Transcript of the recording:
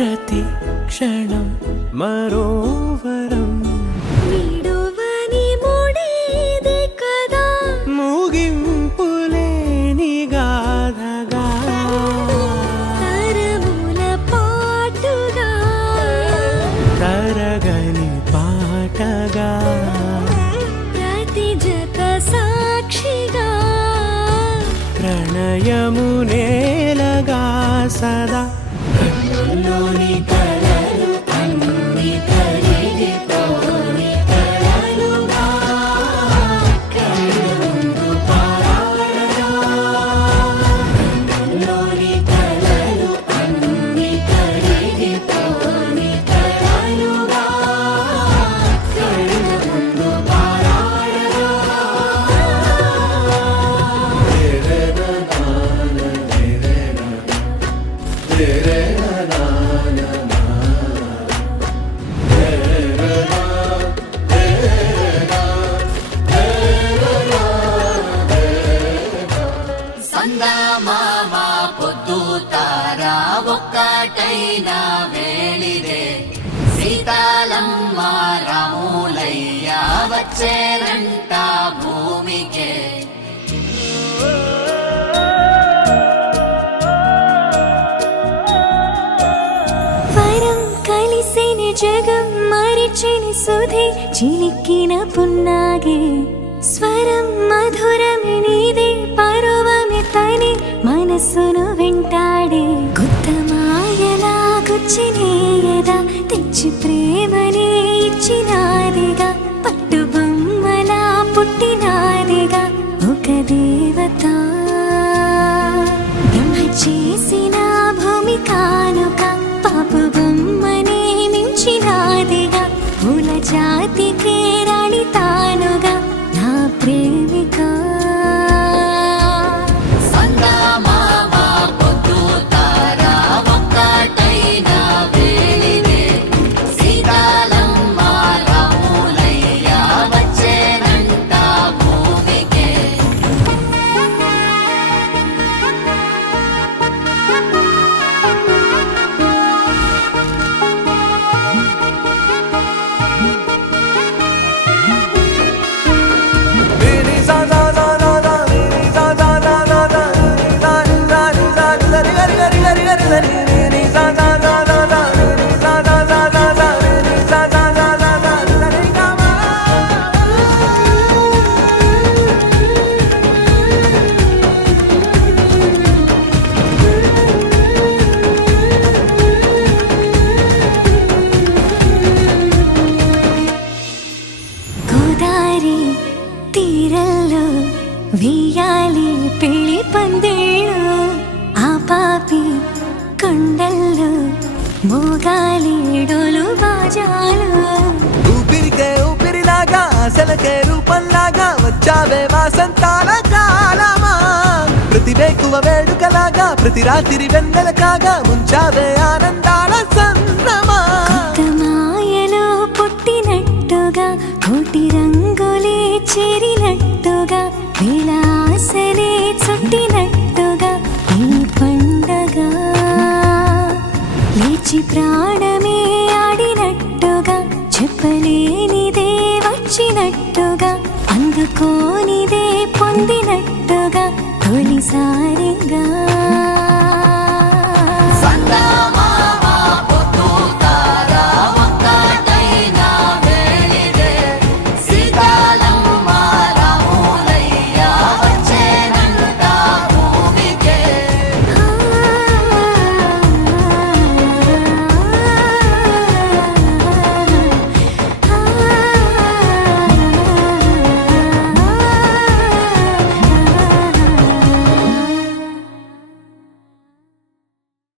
ప్రతి క్షణం మరో వరం విడువని ముడిదే కదా ముగింపులేని గాథగా తరముల పాటుగా తరగని పాటగా ప్రతి జత సాక్షిగా ప్రణయము నేలగా సదా కన్నుల్లోని కలలు అన్ని కరిగిపోని కలలుగా కళ్ళ ముందు పారాడగా కన్నుల్లోని కలలు అన్ని కరిగిపోని కలలుగా కళ్ళ ముందు పారాడగా సందమామ పొద్దు తారా ఒక్కటైన వేళిదే సీతాలమ్మ రాములయ్య వచ్చేనంట భూమికే వరం కలిసిన జగం మరిచిన సుధే చిలిక్కిన పున్నాగే స్వరం మధురమి నీదే పరువమి తని మనస్సును వెంటాడే కొత్త మాయలా గుచ్చినేయదా తెచ్చి ప్రేమనే ఇచ్చినాదిగా పట్టు బొమ్మలా పుట్టినాదిగా ఒక దేవత బ్రహ్మ చేసిన భూమి కానుక పాపు బొమ్మనే మించినాదిగా పూల జాతికే రాణి తానుగా నా ప్రేమిక సందమామ పొద్దు తారా ఒక్కటైన వేళిదే సీతాలమ్మ రాములయ్య వచ్చేనంట భూమికే గోదారి తీరల్లో వేయాలి పెళ్లి పందిళ్ళు ఆ పాపి కొండల్లో మోగాలి డోలు బాజాలు ఊపిరికే ఊపిరిలాగా అసలకే రూపంలాగా వచ్చావే వాసంతాల కాలమా ప్రతి వేకువ వేడుకలాగా ప్రతి రాత్రి వెన్నెల కాగా ముంచావే ఆనందాల సంద్రమా కొత్త మాయలో పుట్టినట్టుగా కోటి రంగులే చేరినట్టుగా వేల ఆశలే చుట్టినట్టుగా ఈ పండగ లేచి ప్రాణమే ఆడినట్టుగా చెప్పలేనిదే వచ్చినట్టుగా అందుకోనిదే పొందినట్టుగా తొలిసారిగా